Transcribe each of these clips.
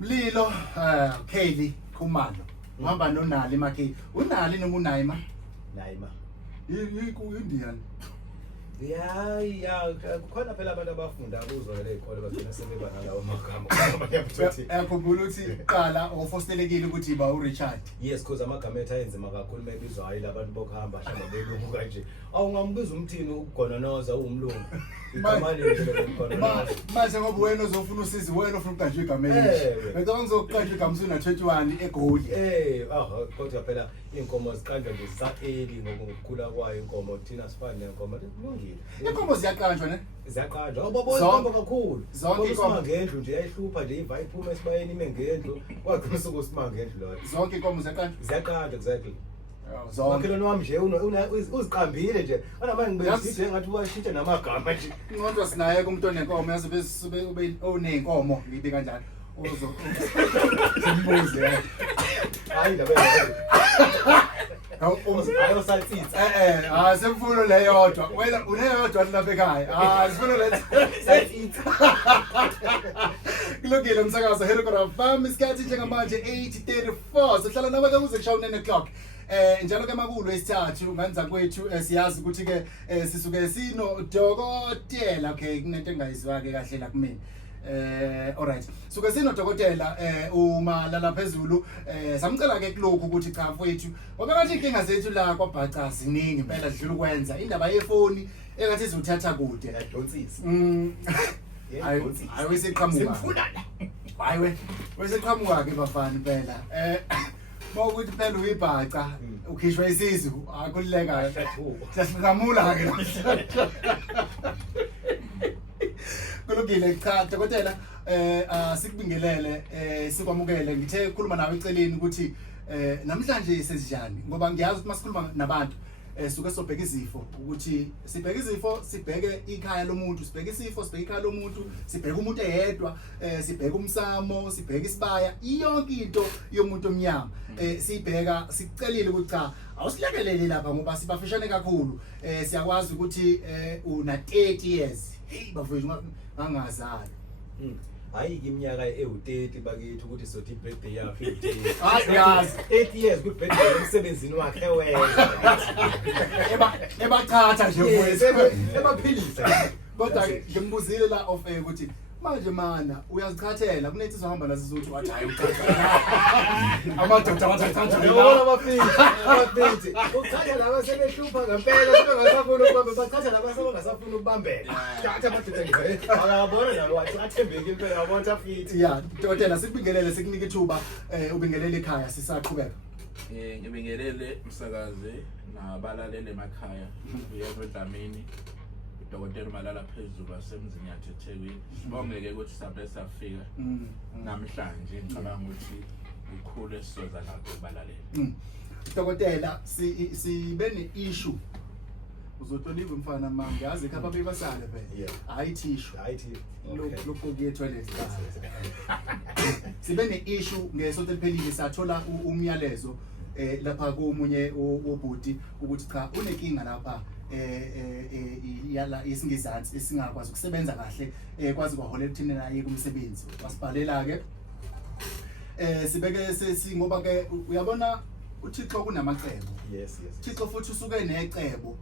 Mlilo Kelly Khumalo. Uhamba noNali Makhe. UNali noma uNaima? Naima. Yiku Indian. Ya kukhona phela abantu abafunda kuzo le ikhole bagcina sebeba nalawo magama. Akhumbula ukuthi qala ofostelekile ukuthi ba uRichard. Yes, because amagama ethu ayenzima kakhulu mebizwa hayi labantu bokuhamba hlamba belungu kanje. Awungambiza umthini ukugononoza umlungu. Ikamani manje ngoba wena uzofuna usizi wena ufuna ukanje igama elihle. Bese ngizokanje igama usuna 21 eGoli. Kodwa phela inkomo ziqanjwa nje zisaqeli ngokukhula kwayo inkomo thina sifane nenkomo kulungile. Inkomo ziyaqanjwa ne? Ziyaqanjwa. Awubona kakhulu. Zonke inkomo ngendlu nje yayihlupha nje iva iphuma esibayeni ime ngendlu. Kwaqhubeka usuku simangendlu lo. Zonke inkomo ziyaqanjwa. Ziyaqanjwa exactly. Zonke lo wami nje uziqambile nje. Anamanje ngibezide ngathi ubashintsha namagama nje. Inqondo sinaye kumuntu onenkomo yazi bese ube onenkomo ngibe kanjalo. Uzo simbuze. Hayi ndaba ayo satsitsa semfuno leyodwa wena uneyodwa lapha ekhaya sifuna lethu satsitsa kulungile umsakazo Herikora FM isikhathi njengamanje 8:34 sihlala nawe ke kuze kushaye 9 o'clock njalo ke makulu esithathu nganza kwethu siyazi ukuthi ke sisuke sino dokotela okay kunento engayizwa ke kahle la kumina alright suke sino dokotela umalala phezulu samcela ke kulokhu ukuthi cha mfowethu ngoba kathi inkinga zethu la kwaBhaca ziningi impela sidlula ukwenza indaba yefoni engathi izothatha kude yadonsisi hayi wesiqhamuka hayi wesiqhamuka ke bafana impela ukuthi phela uyiBhaca ukhishwa isizu akululeka sasiqhamula ke kulungile cha dokotela sikubingelele sikwamukele ngithe ukukhuluma nawe eceleni ukuthi namhlanje senjani ngoba ngiyazi ukuthi masikhuluma nabantu suke sobheka izifo ukuthi sibheke izifo sibheke ikhaya lomuntu sibheke isifo sibheke ikhaya lomuntu sibheke umuntu eyedwa sibheke umsamo sibheke isibaya yonke into yomuntu omnyama sibheka sicelile ukuthi cha awusilekelele lapha ngoba sibafishane kakhulu siyakwazi ukuthi una 30 years hey bafowethu angazali hayi iminyaka ewu30 bakithi ukuthi sothi birthday ya 50 hayi yazi 8 years ku birthday emsebenzini wakhe wena ebachatha nje mfowethu ebaphilisa kodwa ngimbuzile la of ukuthi manje mana uyazikhathela kunethi sizohamba nazo ukuthi wathi hayi uchaza amadoda bathatha yabona abafithi ukuthatha laba sebehlupha ngempela sebengasafuna ukubamba bathatha laba sebengasafuna ukubambela thatha amadoda nje akabona nawe wathi athembeke impela yabona afithi ya dokotela sikubingelele sikunike ithuba ubingelele ekhaya sisaqhubeka ngibingelele umsakazi nabalaleli emakhaya uyezwe Dlamini Dokotela Malala phezulu wasemzini yaThekwini sibongeke ukuthi sabe safika namhlanje ngicabanga ukuthi ukhulu esizoza lakho balalela dokotela sibe ne-issue uzotoliva mfana mama ngiyazi ekhapha bebasale phela hayi tissue lokho kuye toilet sibe ne-issue ngesonto eliphelile sathola umyalezo lapha komunye obudi ukuthi cha unenkinga lapha yala isingizansi esingakwazi ukusebenza kahle kwazi kwaholela thina naye kumsebenzi wasibhalela ke sibeke sesingoba ke uyabona uThixo kunamacebo yes Thixo futhi usuke necebo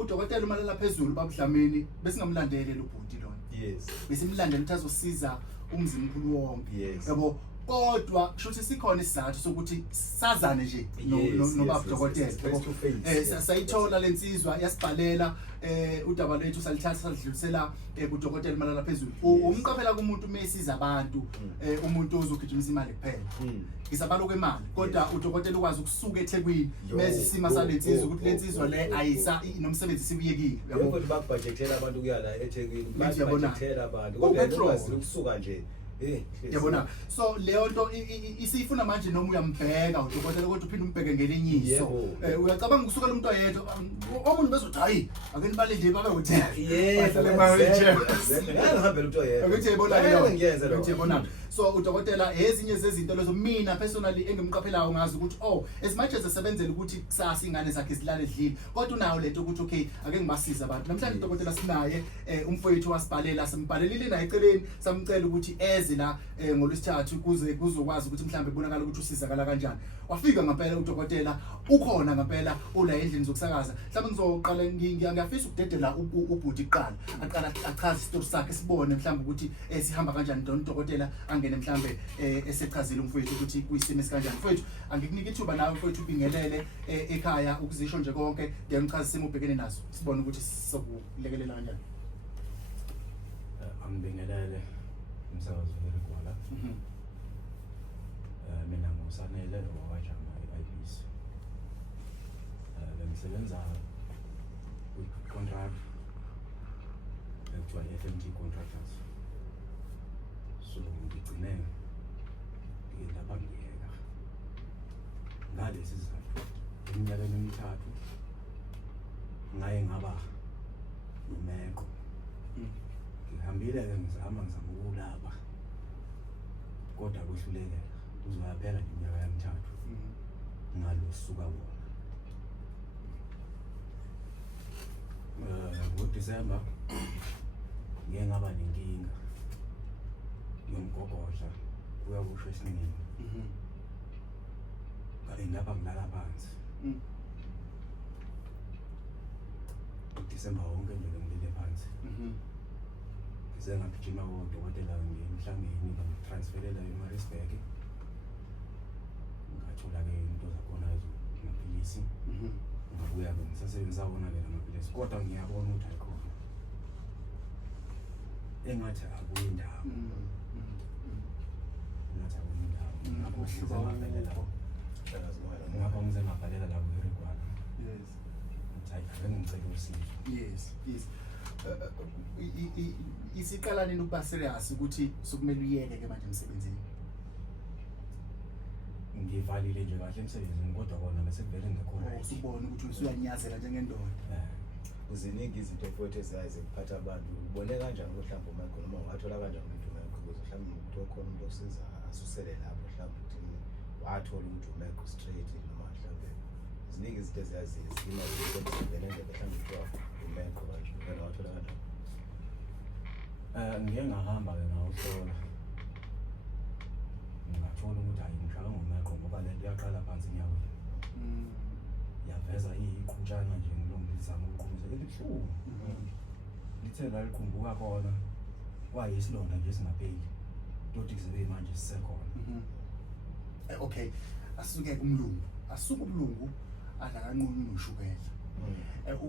udokotela umalala phezulu babuDlamini besingamlandelela ubhuti lona yes besimlandela ukuthi azosiza umzimba mkhulu wonke yabo kodwa kushuthi sikhona isizathu sokuthi sazane nje nobaba dokotela sayithola lensizwa yasibhalela udaba lethu salithatha sadlulisela kudokotela Malala phezulu umqaphela kumuntu mesiza abantu umuntu ozogijimisa imali kuphela isabalo kwemali kodwa udokotela ukwazi ukusuka eThekwini mase isima salensizwa ukuthi lensizwa le ayisa nomsebenzi sibuyekile yabo ukuthi bakubudgetela abantu kuyala eThekwini bakubudgetela abantu kodwa ukwazi ukusuka nje yabona so leyo nto isifuna manje noma uyambheka udokotela ukuthi uphinde umbheke ngelinyiso uyacabanga ukusuka lo muntu oyedwa omunye bezothi hayi ake nibale nje babe hotel yebo basale manje ngihambela umuntu oyedwa ukuthi yibona leyo ngiyenze lo ukuthi yibona so udokotela ezinye zezinto lezo mina personally engimqaphelayo ngazi ukuthi as much as esebenzela ukuthi kusasa ingane zakhe zilale edlile kodwa unayo lento ukuthi okay ake ngibasiza abantu namhlanje udokotela sinaye umfowethu wasibhalela simbhalelile naye eceleni samcela ukuthi eze la ngolwesithathu kuze kuzokwazi ukuthi mhlambe kubonakala ukuthi usizakala kanjani wafika ngempela udokotela ukhona ngempela ula endlini zokusakaza mhlawumbe ngizoqala ngiyafisa ukudedela ubhuti kuqala aqala achaze isitori sakhe sibone mhlawumbe ukuthi sihamba kanjani udokotela angene mhlawumbe esechazile umfowethu ukuthi kuyisimo esikanjani mfowethu angikunika ithuba nawe mfowethu ubingelele ekhaya ukuzisho nje konke then uchaze isimo ubhekene naso sibone ukuthi sokulekelela kanjani angibingelele umsakazo weRegwala mina ngusanele owajama eIBC bengisebenza contract ekuthiwa FMT contractors so ngigcine lapha ngiyeka ngalesi sizathu eminyakeni emithathu ngaye ngaba imeko ngihambile-ke ngizama ukulapha kodwa kwehlulekela uzoyaphela iminyaka emithathu ngalosuka wona ngoDisemba ngeke ngaba nenkinga yomgogodla kuya kusho esiningi ngabe ngapha ngilala phansi uDisemba wonke nje ngilele phansi ngize ngagijima kodokotela ngemhlangeni ngitransferela eMaritzburg ngathola-ke into zakhona amaphilisi ngabuya-ke ngisasebenzisa wona-ke lamaphilisi kodwa ngiyabona ukuthi ayikhona engathi akuyi indawo engathi akuyi indawo ngapho ngize ngabhalela la kwiRegwala hayi ake ngicela usizo yes isiqala nini ukuba serious ukuthi sokumele uyeke-ke manje emsebenzini ngivalile nje kahle emsebenzini kodwa kona bese kuvele ngekho right usubona ukuthi usuyanyazela njengendoda ziningi izinto futhi eziyazi kuphatha abantu ubone kanjani mhlawumbe uMichael noma ungathola kanjani umuntu uMichael ukuze mhlawumbe umuntu okhona umuntu osiza asusele lapho mhlawumbe ukuthi wathola ukuthi uMichael straight noma mhlawumbe ziningi izinto eziyazi zima ukuthi vele nje mhlawumbe kuthiwa uMichael kanje wena wathola kanjani ngike ngahamba-ke ngawuhlola ngathola ukuthi hayi ngishaywe nguMichael ngoba lento iyaqala phansi enyaweni yaveza iqhutshana nje ngilongizama ukuqhubeza elibuhlungu lithe laliqhumbuka khona kwayisilonda nje singapheli toti zibe manje sisekhona okay asuke kumlungu ubulungu adlakanquni noshukela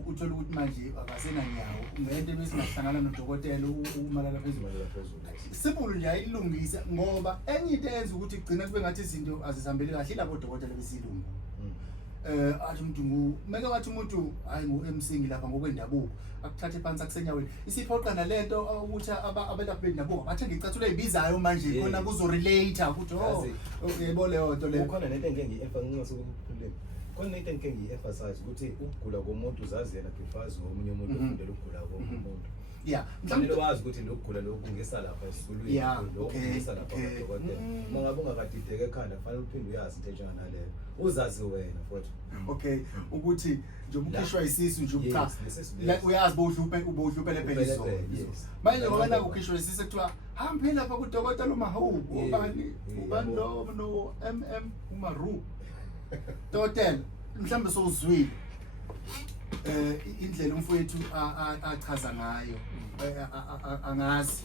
uthola ukuthi manje akasenanyawo ngento besingahlangana nodokotela umalala phezulu simple nje ayilungisa ngoba enye into eyenza ukuthi kugcina kube ngathi izinto azihambeli kahle labo dokotela besilungu athi umuntu meke wathi umuntu hayi ngu-MC lapha ngokwendabuko akuthathe phansi akusenyaweni isiphoqa nalento ukuthi abelaphi bendabuko bathe ngicathulo ezibizayo manje khona kuzorelate ukuthi yebo leyo nto leyo khona nento engeke ngiyiemphasize khona into engeke ngiyi-emphasize ukuthi ukugula komuntu uzazi yena prefazi omunye umuntu ufundela ukugula komuntu mhlawumbe wazi ukuthi lokugula lokhu ngisa lapha esisulwini lokhu ngisa lapha kodwa mangabe ungakadideke ekhanda kufanele uphinde uyazi into enjenganaleyo uzazi wena futhi okay ukuthi nje ukhishwa isisu nje cha uyazi bohluphele phela izo manje ngoba la ukhishwa isisu kuthiwa hambe lapha kudokotela uMahu ubani lo no uMaru dokotela mhlawumbe sowuzwile indlela umfowethu achaza ngayo angazi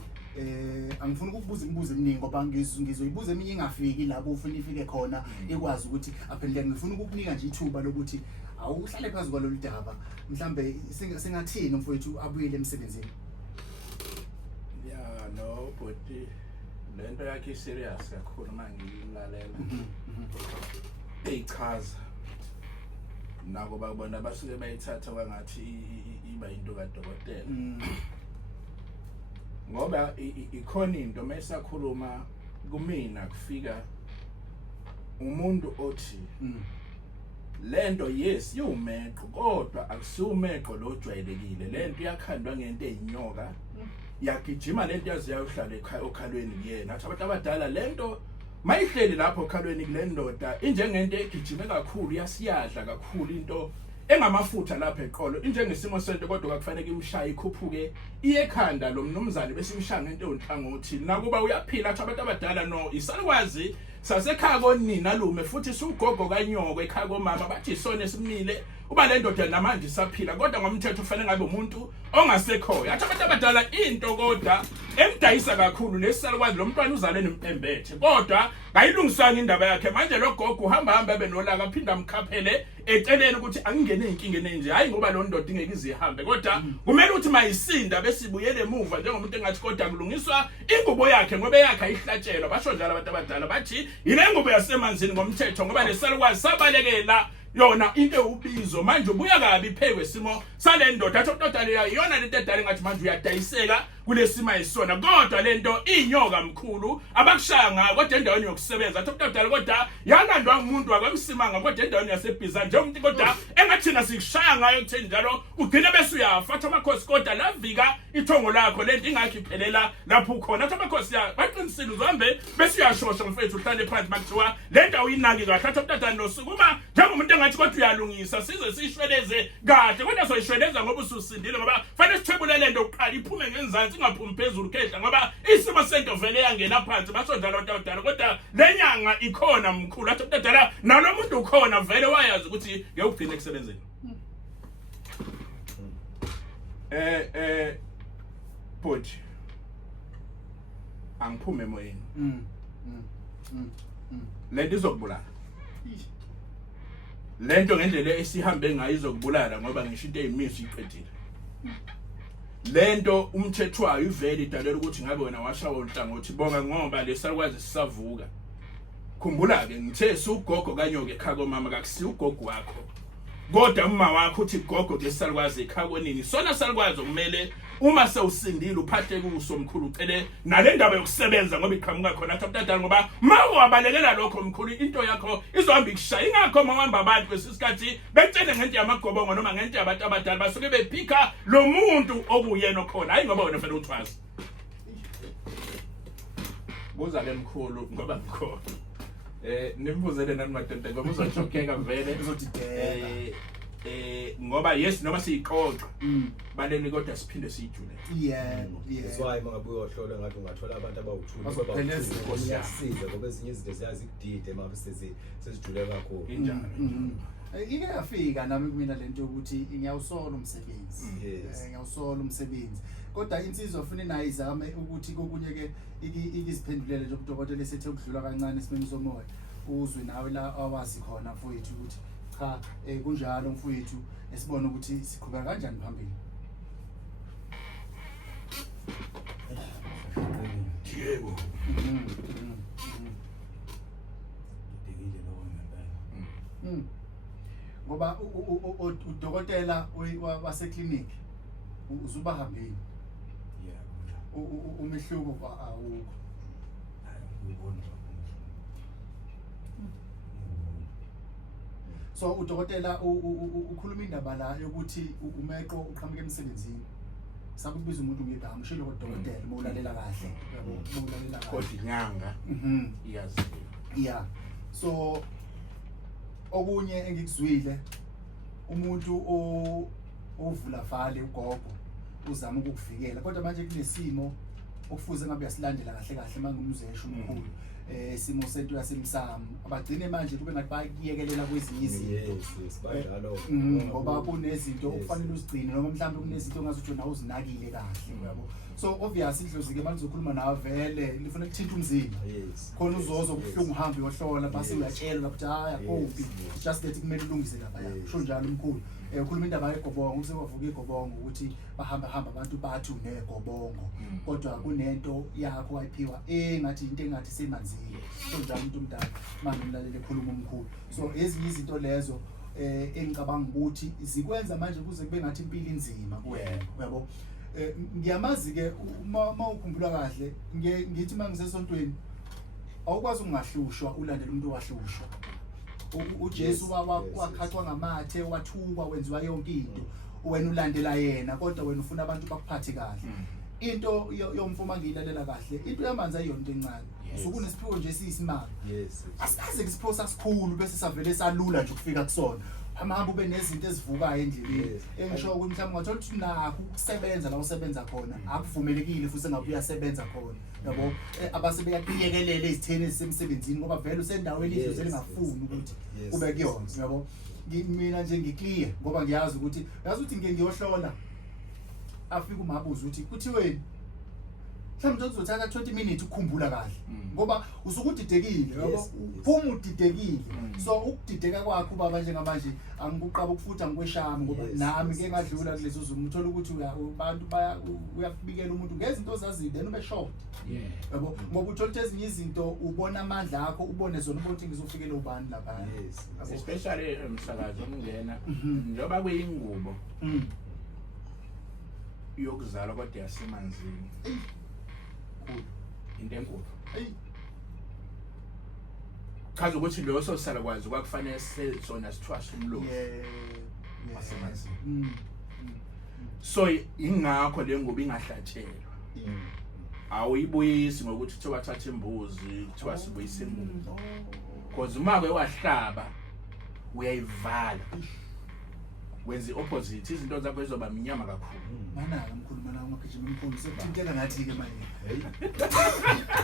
angifuni ukubuza imibuzo eminingi ngoba ngizoyibuza eminye ingafiki lapho ufuna ifike khona ekwazi ukuthi aphendule ngifuna ukukunika nje ithuba lokuthi awuhlale phansi kwalolu daba mhlambe singathini umfowethu abuyele emsebenzini no but lento yakhe serious kakhulu mangiyilalela eyichaza nako bakubona basuke bayithatha kwangathi iba into kadokotela ngoba ikhona into mayisakhuluma kumina kufika umuntu othi lento yes iwumeqo kodwa akusiwumeqo lo ojwayelekile lento iyakhandwa ngento eyinyoka yagijima lento yaziya uhlala ekhaya okhalweni kuyena athi abantu abadala lento mayihleli lapho okhalweni kule ndoda injengento egijime kakhulu yasiyadla kakhulu into engamafutha lapha eqolo injengesimo sento kodwa akufanele imshaya ikhuphuke iyekhanda lo mnumzane bese imshaya ngento onhlangothi nakuba uyaphila athi abantu abadala no isalukwazi sasekhaya konina lume futhi sugogo kanyoko ekhaya komama bathi isona esimile uba le ndoda namanje isaphila kodwa ngomthetho ufanele ngabe umuntu ongasekhoya athi abantu abadala into kodwa emdayisa kakhulu lesalukwazi lo mntwana uzalene impembethe kodwa ngayilungisana indaba yakhe manje lo gogo uhamba ebenolaka aphinda amkhaphele eceleni ukuthi angingene inkingeni enje hayi ngoba lo ndoda ingeke izihambe kodwa kumele ukuthi mayisinda besibuyele emuva njengomuntu engathi kodwa kulungiswa ingubo yakhe ngoba yakhe ayihlatshelwa basho njalo abantu abadala bathi yile ngubo yasemanzini ngomthetho ngoba lesalukwazi sabalekela yona into ubizo manje ubuya kabi iphekwe simo sale ndoda athi ndoda leyo iyona lento edala ngathi manje uyadayiseka kulesima isona kodwa lento inyoka mkhulu abakushaya ngayo kodwa endaweni yokusebenza athi ndoda kodwa yalandwa umuntu wakwemsimanga kodwa endaweni yasebhiza nje umuntu kodwa engathina sikushaya ngayo kutheni njalo ugcine bese uyafa athi amakhosi kodwa lavika ithongo lakho lento ingakho iphelela lapho ukhona athi amakhosi ya baqinisile uhambe bese uyashosha mfethu uhlale phansi makuthiwa lento awuyinaki kahle athi ndoda nosukuma njengomuntu ngathi kodwa uyalungisa size sishweleze kahle kodwa soyishweleza ngoba ususindile ngoba fanele sithwebule lento uqala iphume ngenzansi ingaphumi phezulu khehla ngoba isimo sento vele yangena phansi basho njalo abantu abadala kodwa lenyanga ikhona mkhulu athi abadala nalo muntu ukhona vele wayazi ukuthi ngeke ugcine kusebenzeni Pothi angiphume emoyeni lento izokubulala lento ngendlela esihambe ngayo izokubulala ngoba ngisho into eyimisi iqedile lento umthetho wayo ivele idalela ukuthi ngabe wena washawa unhlangothi bonga ngoba lesalukwazi sisavuka khumbula ke ngithe sugogo kanyoke ekhaya komama kakusi ugogo wakho kodwa uma wakho uthi gogo lesalukwazi ekhaya konini sona salukwazi kumele uma sewusindile uphathe kuso mkhulu ucele nale ndaba yokusebenza ngoba iqhamuka khona athi abadala ngoba mawo wabalekela lokho mkhulu into yakho izohamba ikushaya ingakho mawamba abantu kwesikhathi betshene ngento yamagobongo noma ngento yabantu abadala basuke bephika lo muntu okuyena khona hayi ngoba wena fanele uthwazi buza ke mkhulu ngoba mkhulu nimbuzele nani madoda ngoba uzoshokeka vele uzodideka ngoba yes noma siyixoxa baleni kodwa siphinde sijule yebo so hayi mangabe uyohlola ngathi ungathola abantu abawuthuli abawusiza ngoba ezinye izinto ziyazi kudide mangabe sesijule kakhulu injalo ike yafika nami kumina lento ukuthi ngiyawusola umsebenzi ngiyawusola umsebenzi kodwa insizwa ufuna nayo izame ukuthi kokunye ke ikiziphendulele nje udokotela esethe ukudlula kancane esimeni somoya uzwe nawe la awazi khona mfowethu ukuthi cha kunjalo mfowethu esibona ukuthi siqhubeka kanjani phambili yebo ngidikile lo ngempela ngoba udokotela waseclinic uzubahambile umehluko awukho so udokotela ukhuluma indaba la yokuthi umeqo uqhamuke emsebenzini sakubiza umuntu ngegama ushilo kodokotela mawulalela kahle yabo mawulalela kahle kodwa inyanga iyazi yeah so okunye engikuzwile umuntu ovula vale ugogo uzama ukukuvikela kodwa manje kunesimo okufuze ngabe uyasilandela kahle kahle mangumzesho umkhulu simo sento yasemsamo abagcine manje kube ngathi bayiyekelela kwezinye izinto sibanjalo ngoba kunezinto okufanele uzigcine noma mhlawumbe kunezinto ongazuthi nawe uzinakile kahle uyabo so obviously idlozi ke manje uzokhuluma nawe vele lifuna ukuthinta umzimba khona uzozo kubuhlungu uhambe uyohlola base uyatshela ukuthi haya kophi just that kumele ulungise lapha sho njalo umkhulu ukhuluma indaba yegobongo usewavuka igobongo ukuthi bahamba abantu bathi unegobongo kodwa kunento yakho wayiphiwa ngathi into engathi semanzini sho njalo umuntu omdala manje umlalele ekhuluma umkhulu so ezinye izinto lezo engicabanga ukuthi zikwenza manje kuze kube ngathi impilo inzima kuwena yabo ngiyamazi ke uma ukhumbula kahle ngithi mangisesontweni awukwazi ungahlushwa ulandela umuntu owahlushwa uJesu wakhathwa ngamathe wathukwa wenziwa yonke into wena ulandela yena kodwa wena ufuna abantu bakuphathe kahle into yomfuma ngiyilalela kahle into yamanzi ayiyona into encane usukunesiphiwo nje siyisimanga asikaze isiphiwo sasikhulu bese savele salula nje ukufika kusona hamahamba ube nezinto ezivukayo endleleni engisho ukuthi mhlawumbe ngathola ukuthi nakho ukusebenza la usebenza khona akuvumelekile futhi engabe uyasebenza khona yabo abasebeyaqiyekelele izitheni ezisemsebenzini ngoba vele usendaweni idlozi elingafuni ukuthi ube kuyona yabo mina nje ngiclear ngoba ngiyazi ukuthi ngeke ngiyohlola afika umabuza ukuthi kuthiweni mhlawumbe uzothatha 20 minutes ukukhumbula kahle ngoba usukudidekile yabo phuma udidekile so ukudideka kwakho baba njengamanje angikuqaba ukufutha ngikweshami ngoba nami ngeke ngadlula kulezo zumo uthola ukuthi abantu uyabikela umuntu ngezinto ozazi then ube short yabo ngoba uthola ukuthi ezinye izinto ubona amandla akho ubone zona ukuthi ngizofikela ubani lapha especially emsakazo ungena njoba kuyingubo yokuzalwa kodwa yasemanzini into enkulu chaza ukuthi lo sosala kwazi kwakufanele sona sithwashe umlomo wasemanzini so ingakho le ngubo ingahlatshelwa awuyibuyisi ngokuthi kuthiwa wathatha imbuzi kuthiwa sibuyise imbuzi because uma wahlaba uyayivala wenza opposite izinto zakho ezoba mnyama kakhulu mana mkhulu mana ungagijima imkhulu sekuthintela ngathi ke manje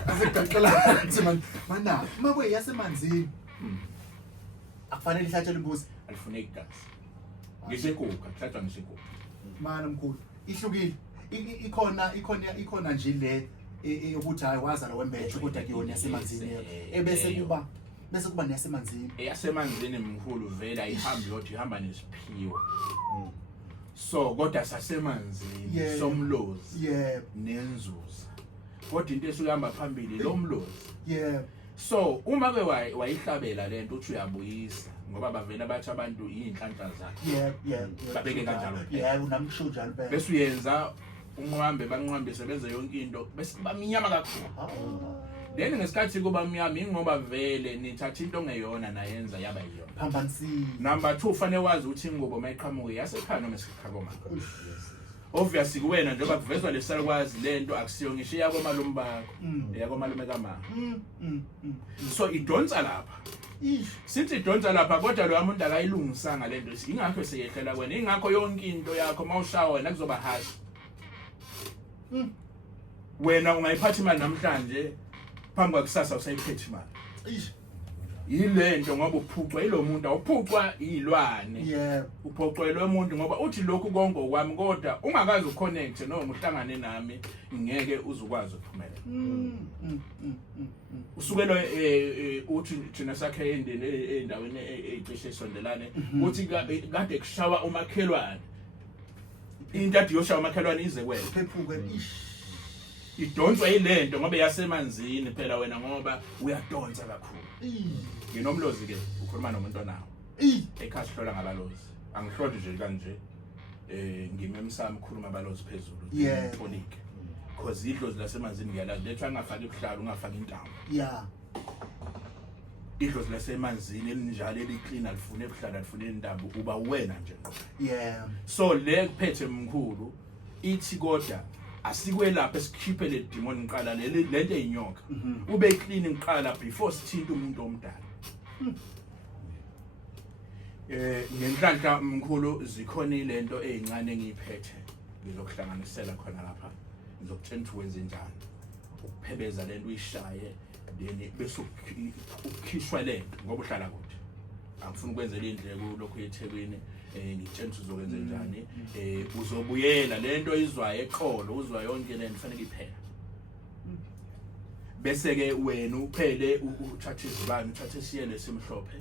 asekugaqela ngathi mana uma kweyasemanzini akufanele ihlatshelwe imbuzi alifuneki gazi ngisekuka hlatshwa ngisekuka mana mkhulu ihlukile ikhona nje le yokuthi hayi wazala wembeje kodwa kuyona yasemanzini bese kuba neyasemanzini eyasemanzini mkhulu vele ayihambi yodwa ihamba nesiphiwo so kodwa sasemanzini somlozi nenzuza kodwa into esukahamba phambili lo mlozi so uma ke wayihlabela lento uthi uyabuyisa ngoba bavela bathi abantu iyinhlanhla zakhe babeke kanjalo unamsho njalo bese uyenza unqwambe banqwambise benze yonke into bese bamnyama kakhulu then ngesikhathi kuba mnyama ingoba vele nithatha into ongeyona nayenza yaba yiyona phambanisile number 2 fanele wazi ukuthi ingubo mayiqhamuke yasekhaya noma esikhakoma obviously kuwena njengoba kuvezwa lesalukwazi lento akusiyo ngisho yakomalume bakho yakomalume kamama so idonsa lapha sithi idonsa lapha kodwa lo umuntu akayilungisanga lento ingakho seyehlela kwena ingakho yonke into yakho mawushawa wena kuzoba hash wena ungayiphatha imali namhlanje phambi kwakusasa usayiphethe imali yilento ngoba uphucwa yilo muntu awuphucwa izilwane uphoqelwe umuntu ngoba uthi lokhu konke okwami kodwa ungakazi uconnect noma uhlangane nami ngeke uzukwazi ukuphumelela usukelo uthi thina sakhe endeni endaweni ecishe sondelane uthi kade kushawa umakhelwane into athi yoshawa umakhelwane ize kwena phephuke idonswa yilento ngoba yasemanzini phela wena ngoba uyadonsa kakhulu nginomlozi ke ukhuluma nomuntu onawo ekhaya sihlola ngabalozi angihloli nje kanje ngimemsami ukukhuluma abalozi phezulu polike because idlozi lasemanzini ngiyalazi lethu angafaki ukuhlala ungafaki intambo idlozi lasemanzini elinjalo eliclean alifune ukuhlala alifune intambo uba wena nje so le kuphethe mkhulu ithi kodwa asikwelapha esikhiphe le demon iqala lento eyinyoka ube clean iqala before sithinta umuntu omdala ngenhlanhla mkhulu zikhona ilento ezincane engiyiphethe ngizokuhlanganisela khona lapha ngizokutshela wenze njani ukuphebeza lento uyishaye then bese ukukhishwa lento ngoba uhlala kude angifuni ukwenzela indleko lokho eThekwini ngitshela uzokwenza njani uzobuyela lento izwayo eqolo uzwa yonke lento kufanele iphela bese ke wena uphele uthathe izibani uthathe isiyele simhlophe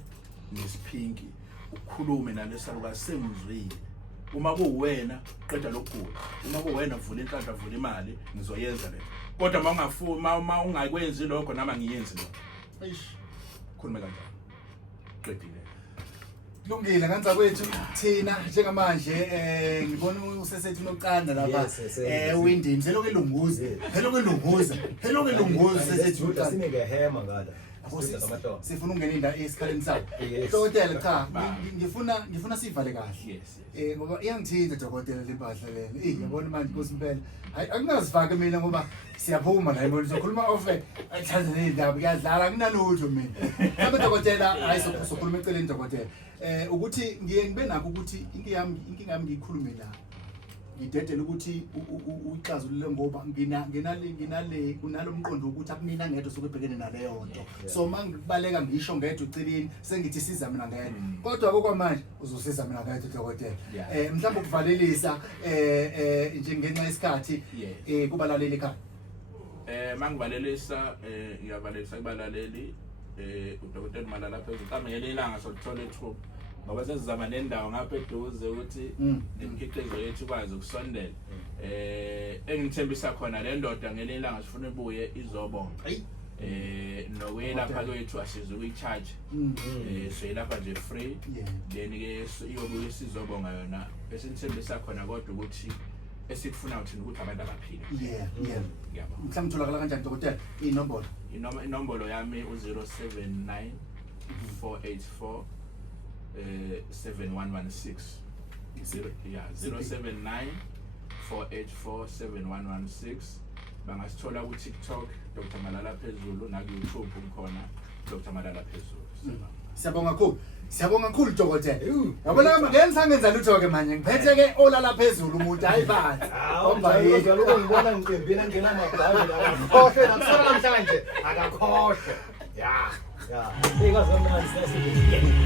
nesipinki ukukhulume nalesaluka semuzwini uma kuwena qeda lokugula uma kuwena vula inhlanhla vula imali ngizoyenza lento kodwa mawungafuna uma ungakwenzi lokho nama ngiyenzi lokho khuluma kanjalo qedile Lungile kanza kwethu thina njengamanje ngibona usesethi noqanda lapha windini seloke lunguza sesethi sineke hema ngala sifuna ukungena esikhaleni sakho Yes. dokotela cha Ba. ngifuna sivale kahle yes ngoba iyangithinta dokotela lempahla lena yabona manje Nkosi impela hayi akunazifake mina ngoba siyaphuma la yebo sizokhuluma off ayihlanzele indaba kuyadlala kunalutho mina mhlawumbe dokotela hayi sokhuluma eceleni dokotela ukuthi ngiye ngibe nakho ukuthi inkinga yami ngiyikhulume la ngidedela ukuthi uxazulule ngoba nginale kunalomqondo ukuthi akumina ngedwa sokubhekene naleyo nto so mangibaleka ngisho ngedwa uceleni sengithi siza mina ngedwa kodwa kokwamanje uzosiza mina ngedwa dokotela mhlawumbe ukuvalelisa nje ngenxa yesikhathi kubalaleli ekhaya mangivalelisa ngiyavalelisa kubalaleli udokotela Malala Phezulu mhlawumbe ngelilanga sokuthola ithuba ngoba sesizama nendawo ngapha eduze ukuthi nemikhiqizo yethu ikwazi ukusondela engithembisa khona le ndoda ngelilanga sifuna ibuye izobonga nokuyelapha kwethu asize ukuyicharge so yelapha nje free then ke iyobuye sizobonga yona bese nithembisa khona kodwa ukuthi esikufuna uthini ukuthi abantu abaphile ngiyabona mhlawumbe utholakala kanjani dokotela inombolo yami u079 484 7116 079 484 7116 bangasithola ku TikTok Dr Malala Phezulu na ku YouTube umkhona Dr Malala Phezulu Siyabonga kakhulu dokotela yabona ngeke ngisangenza lutho ke manje ngiphethe ke olala phezulu umuntu hayi phansi Ngoba lokho ngibona ngicembini angena amabhazi akakhohle nakusala namhlanje akakhohle ya ikazomnandi sesithi